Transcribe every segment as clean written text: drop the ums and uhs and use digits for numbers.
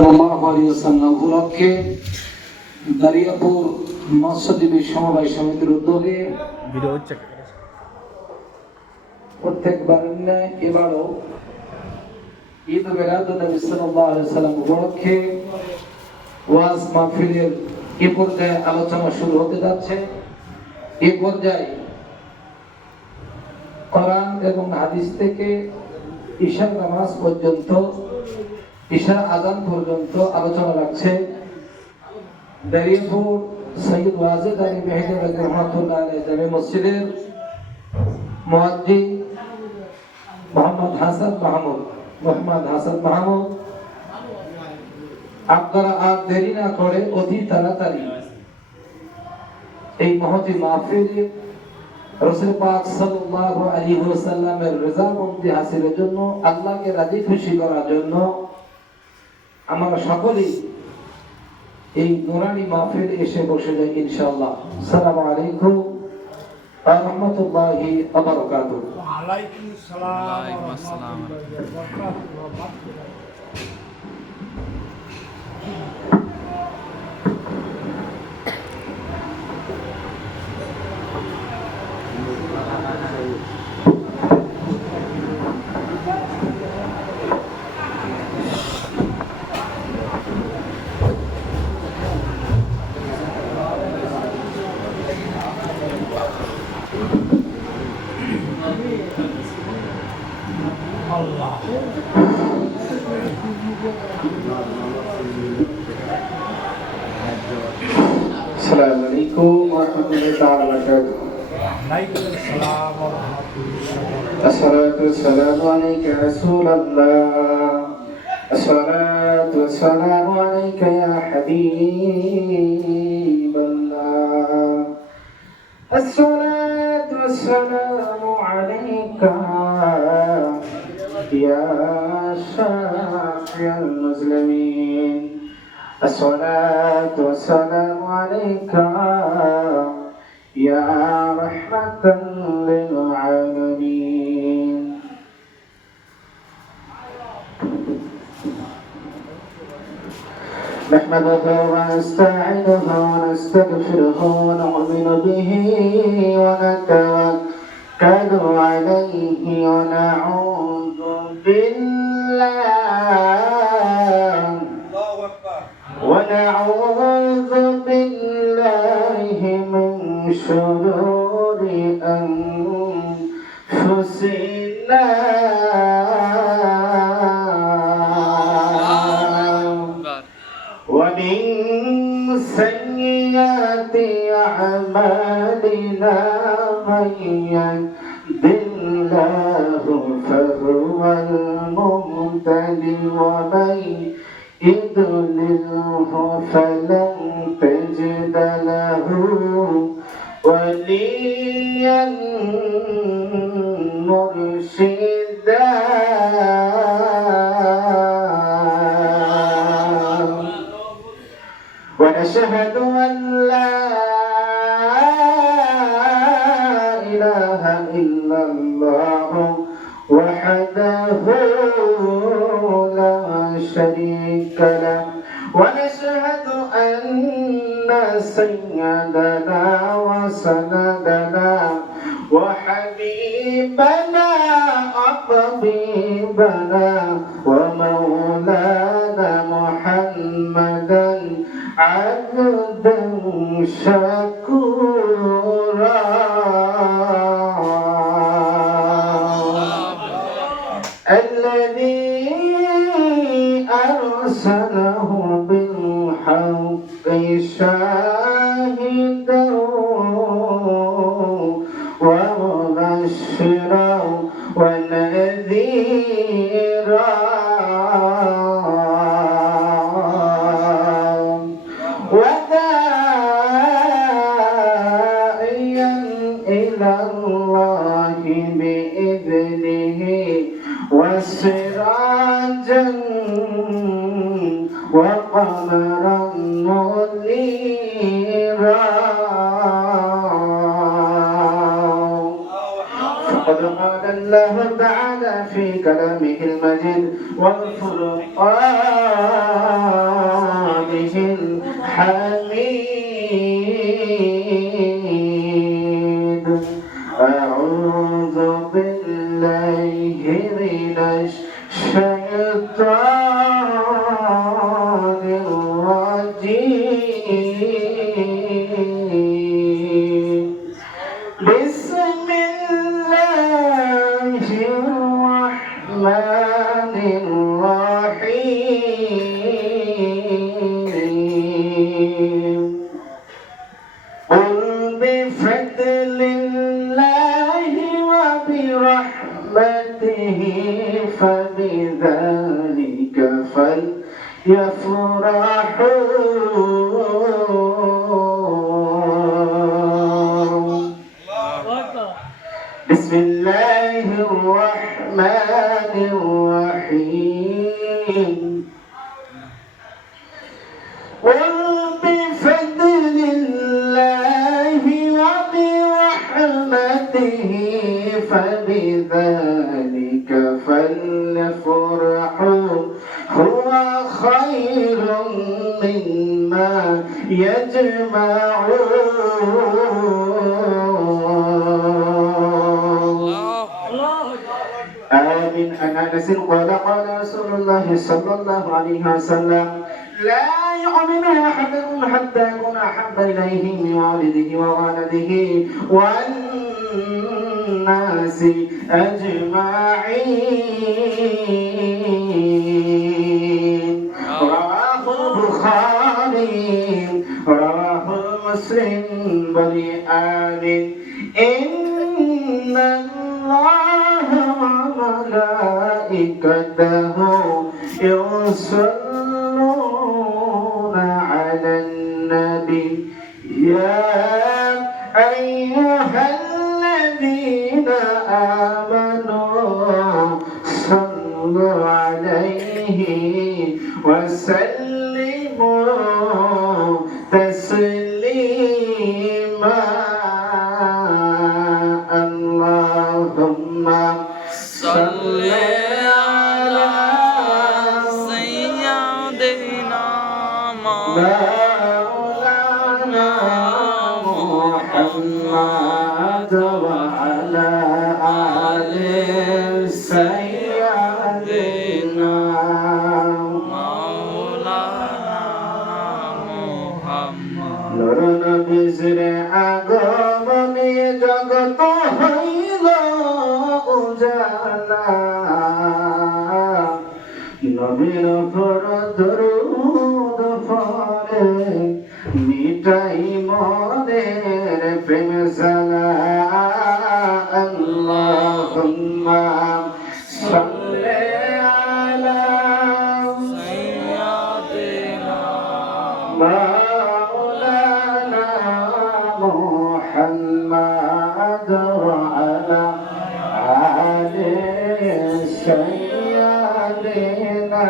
সাল্লাল্লাহু আলাইহি ওয়াসাল্লাম উপলক্ষে দারিয়াপুর মৎস্যজীবী সমবায় সমিতির উদ্যোগে প্রত্যেকবার এবারও ঈদ মিলাদুন নবী সাল্লাল্লাহু আলাইহি ওয়াসাল্লাম উপলক্ষে ওয়াজ মাহফিলের এ পর্যায়ে আলোচনা শুরু হতে যাচ্ছে। এই পর্যায়ে কোরআন এবং হাদিস থেকে ইশার নামাজ পর্যন্ত, ইশার আযান পর্যন্ত আলোচনা রাখছে দারিয়াপুর সৈয়দ ওয়াজেদ আলী মেহেদি রাহমাতুল্লাহ আলাইহি জামে মসজিদের মুয়াজ্জিন মোহাম্মদ হাসান মাহমুদ। আপনারা আর দেরি না করে অতি তাড়াতাড়ি এই মহতি মাহফিলে রাসূল পাক সাল্লাল্লাহু আলাইহি ওয়াসাল্লামের রিজামন্দি হাসিলের জন্য, আল্লাহকে রাজি খুশি করার জন্য আমরা সকলেই এই নুরানি মাহফিলে এসে বসে যাই ইনশাআল্লাহ। আসসালামু আলাইকুম ওয়া রাহমাতুল্লাহি ওয়া বারাকাতুহু। ওয়া আলাইকুম আসসালাম ওয়া রাহমাতুল্লাহি ওয়া বারাকাতুহু। আসসালামু আলাইকুম ওয়া রাহমাতুল্লাহি ওয়া বারাকাতুহু। ওয়ালাইকুম আসসালাম ওয়া রাহমাতুল্লাহি। আসসালাতু ওয়াসসালামু আলাইকা ইয়া রাসূলাল্লাহ। আসসালাতু ওয়াসসালামু আলাইকা ইয়া হাবিবাল্লাহ। আসসালাতু ওয়াসসালামু আলাইকা ইয়া শাফি'আল মুসলিমিন। الصلاة والسلام عليك يا رحمة للعالمين. نحمده ونستعينه ونستغفره ونؤمن به ونتوكل عليه ونعوذ بالله من شرور أنفسنا ومن سيئات أعمالنا. من يهد الله فهو المهتدي ومن يضلله فلن تجد له وليا مرشدا. ونشهد أن لا إله إلا الله وحده لا شريك له. ونشهد أن سيدنا وسندنا وحبيبنا وطبيبنا ومولانا محمدا عبدا شكورا الذي أرسله بالحق شاهدا ومبشرا ونذيرا وداعيا إلى الله بإذنه وسراجا وقمرا منيرا. فقد قال الله تعالى في كلامه المجيد والفرقان حميد أعوذ بالله من الشيطان الرجيم بسم الله الرحمن الرحيم قل بفضل الله وبرحمته فبذلك فليفرحوا بسم الله الرحمن الرحيم قل بفضل الله وبرحمته فبذلك فليفرحوا هو خير مما يجمعون آمين. عن أنس قال قال رسول الله صلى الله عليه وسلم لا يؤمن أحدكم حتى يكون أحب إليه من والده وولده والناس أجمعين. رواه البخاري رواه مسلم بلآن إن الله وملائكته يصلون على النبي يا أيها الذين آمنوا صلوا عليه وسلموا تسليما. اللهم صل على سيدنا مولانا محمد وعلى آل سيدنا নূর নবীর আগমনে জগৎ হইল উজালা নবীর উপর দরুদ পড়ে মিটাই মনের প্রেম জ্বালা। আল্লাহুম্মা সাল্লি আলা سيدنا مولانا محمد وعلى آل سيدنا.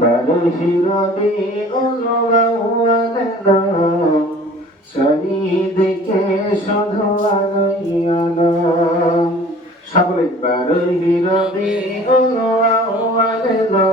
برهي ربيع الأول চারিদিকে শুধু আলোই আলো। সকলে বারোই রবিউল আউয়াল এলো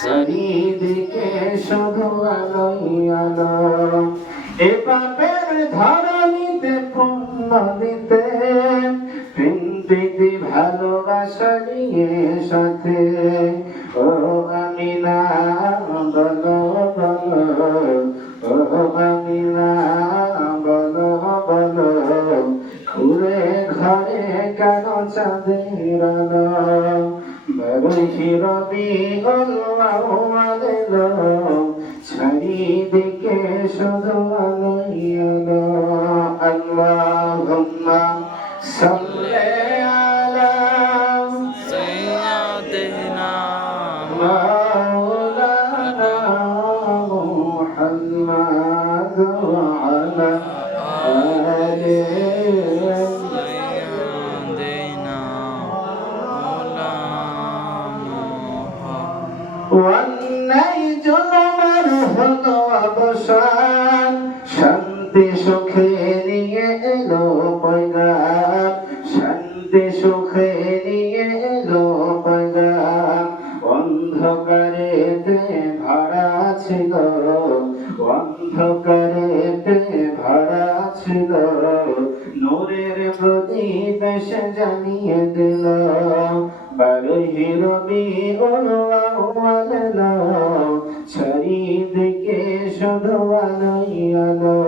চারিদিকে শুধু আলোই আলো। এ পাপের ধরণীতে পুণ্য দিতে প্রেম প্রীতি ভালোবাসা নিয়ে সাথে ও আমিনা বলো বলো ও আমিনা বলো বলো ঘুরে ঘরে কেন চাঁদের আলো। বারোই রবিউল আউয়াল এলো চারিদিকে শুধু আলোই আলো। আল্লাহুম্মা সাল্লি আলা سيدنا مولانا محمد وعلى آل سيدنا অন্যায় জনমার হলো অবসান শান্তি সুখে নিয়ে এলো পয়গাম শান্তি সুখে নিয়ে এলো পয়গাম। ছিল, অন্ধকারেতে ভরা ছিল, নূরের প্রদীপ এসে জ্বালিয়ে দিল। 12 রবিউল আউয়াল এলো, চারিদিকে শুধু আলোই আলো।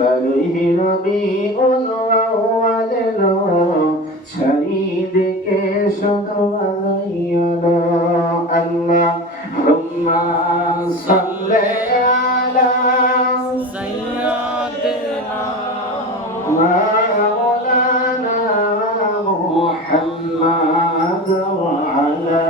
12 রবিউল আউয়াল এলো, চারিদিকে শুধু আলোই আলো। আল্লাহুম্মা সাল্লি